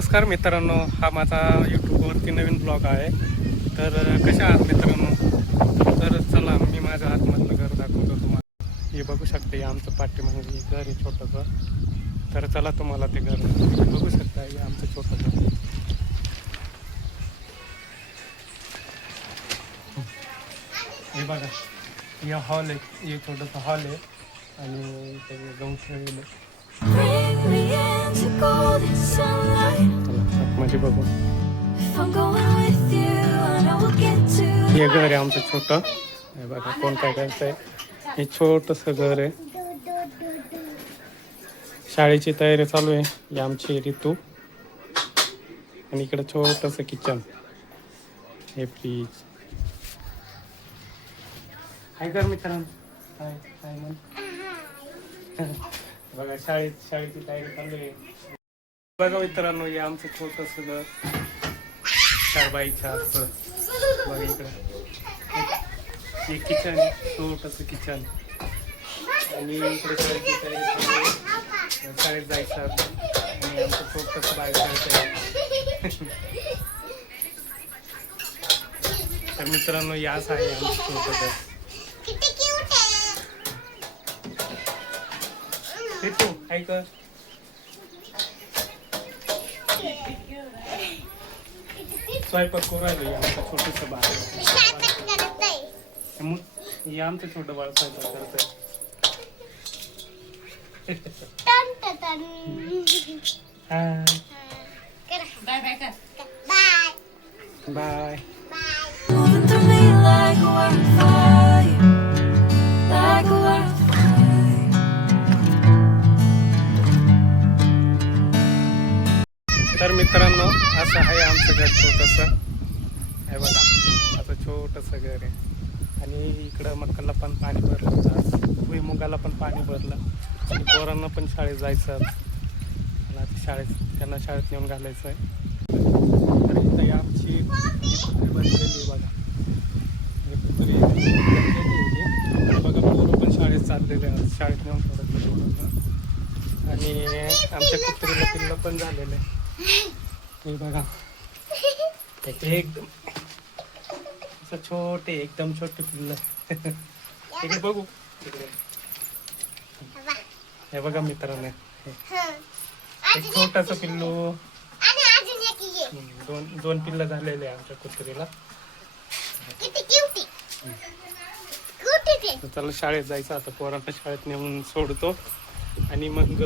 नमस्कार मित्रांनो, हा माझा यूट्यूबवरती नवीन ब्लॉग आहे. तर कशा आहात मित्रांनो? तर चला मी माझ्या आतमधलं घर दाखवतो तुम्हाला. हे बघू शकते, हे आमचं पाठीमागे घर आहे छोटंसं. तर चला तुम्हाला ते घर बघू शकता. हे आमचं छोटं घर. हे बघा, हे हॉल आहे. हे छोटंसं हॉल आहे आणि ते गहू ठेवलेलं आहे. म्हणजे बघू, हे घर आहे आमचं छोटं. हे बघा, कोण काय करतंय. हे छोटंसं घर आहे. शाळेची तयारी चालू आहे. ही आमची ऋतू. आणि इकडे छोटंसं किचन. हे फ्रीज. हाय कर मित्रांनो. हाय हाय म्हण. बघा, शाळेची तयारी चालू आहे. बघा मित्रांनो, हे आमचं छोटंसं घर. शाळबाईच्या असं. बघा इकडं हे किचन, छोटंसं किचन. आणि इकडे शाळेची तयारी चालू आहे. शाळेत जायचं आणि आमचं छोटंसं बाहेर जायचं. तर मित्रांनो, याच आहे आमचं छोटं घर. हे तू ऐक. स्वयंपाक करू राहिलो. आमचं छोटंसं बाळ. हे आमचं छोटं बाळ स्वयंपाक करतंय. बाय. तर मित्रांनो, असं आहे आमचं घर छोटंसं. हे बघा, असं छोटंसं घर आहे. आणि इकडं मक्काला पण पाणी भरलं होतं आज. भुईमुगाला पण पाणी भरलं. आणि पोरांना पण शाळेत जायचं. आणि त्यांना शाळेत नेऊन घालायचं आहे. तर इथं आमची कुत्री बनलेली बघा. कुत्री बघा, पोरं पण शाळेत चाललेले आहेत. शाळेत नेऊन थोडं. आणि आमच्या कुत्रीला पिल्लं पण झालेलं आहे. हे बघा, एकदम असं छोटे, एकदम छोटे पिल्लं. इकडे बघू. हे बघा मित्रांनो, एक छोटंसं पिल्लू. दोन पिल्लं झालेले आहे आमच्या कुत्रीला. चला शाळेत जायचं आता. पोरांना शाळेत नेऊन सोडतो. आणि मग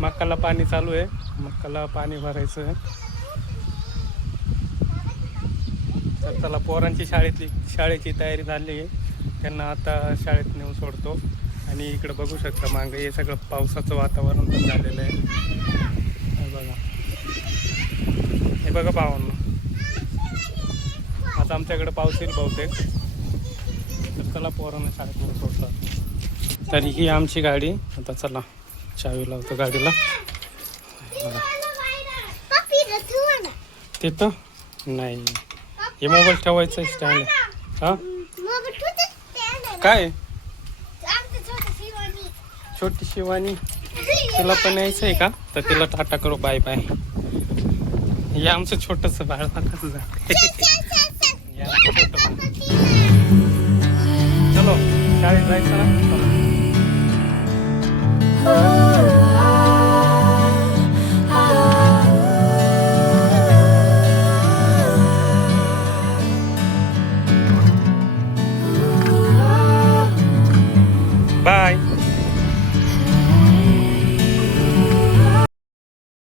मक्काला पाणी चालू आहे. मक्काला पाणी भरायचं आहे. तर चला, पोरांची शाळेची तयारी झाली आहे. त्यांना आता शाळेत नेऊन सोडतो. आणि इकडे बघू शकता मागं हे सगळं पावसाचं वातावरण पण झालेलं आहे. हे बघा भावांनो, आता आमच्याकडे पाऊस येईल बहुतेक. तर चला, पोरांना शाळेत नेऊन सोडतात. तर ही आमची गाडी. आता चला, चावी लावतो गाडीला. तिथं नाही, हे मोबाईल ठेवायचं स्टँड. हा काय, छोटी शिवानी, तिला पण यायचं आहे का? तर तिला टाटा करू, बाय बाय. हे आमचं छोटंसं बाळ कसं जात. चलो शाळेत जायचं ना. बाय.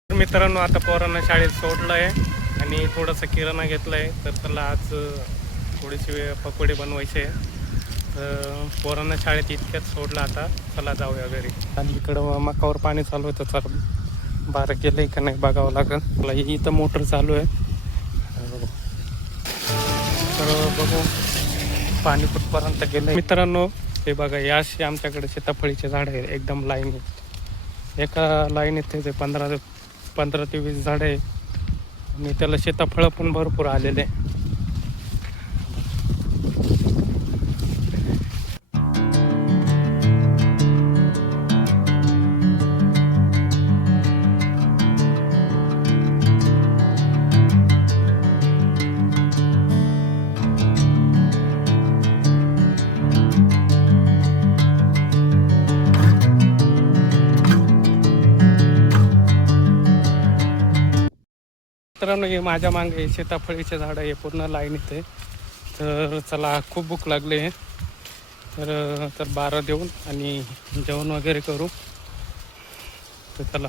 मित्रांनो, आता पोरांना शाळेत सोडलं आहे आणि थोडंसं किराणा घेतलं आहे. तर त्याला आज थोडेसे पकोडे बनवायचे आहे. तर पोरांना शाळेत इतक्यात सोडलं. आता चला जाऊया घरी. आणि इकडं मकावर पाणी चालू आहे. तर बारं केलं आहे का नाही बघावं लागेल. मला इथं मोटर चालू आहे. तर बघू पाणी कुठपर्यंत गेलं. मित्रांनो, हे बघा, हे अशी आमच्याकडे सीताफळीचे झाड आहे. एकदम लाईनीत, एका लाईनीत ते 15 ते 20 झाडं आहे. आणि त्याला सीताफळं पण भरपूर आलेले. मित्रांनो हे माझ्या मागे हे सीताफळीचे झाडं हे पूर्ण लाईनीत आहे. तर चला खूप भूक लागली आहे. तर बारा देऊन आणि जेवण वगैरे करू. तर चला.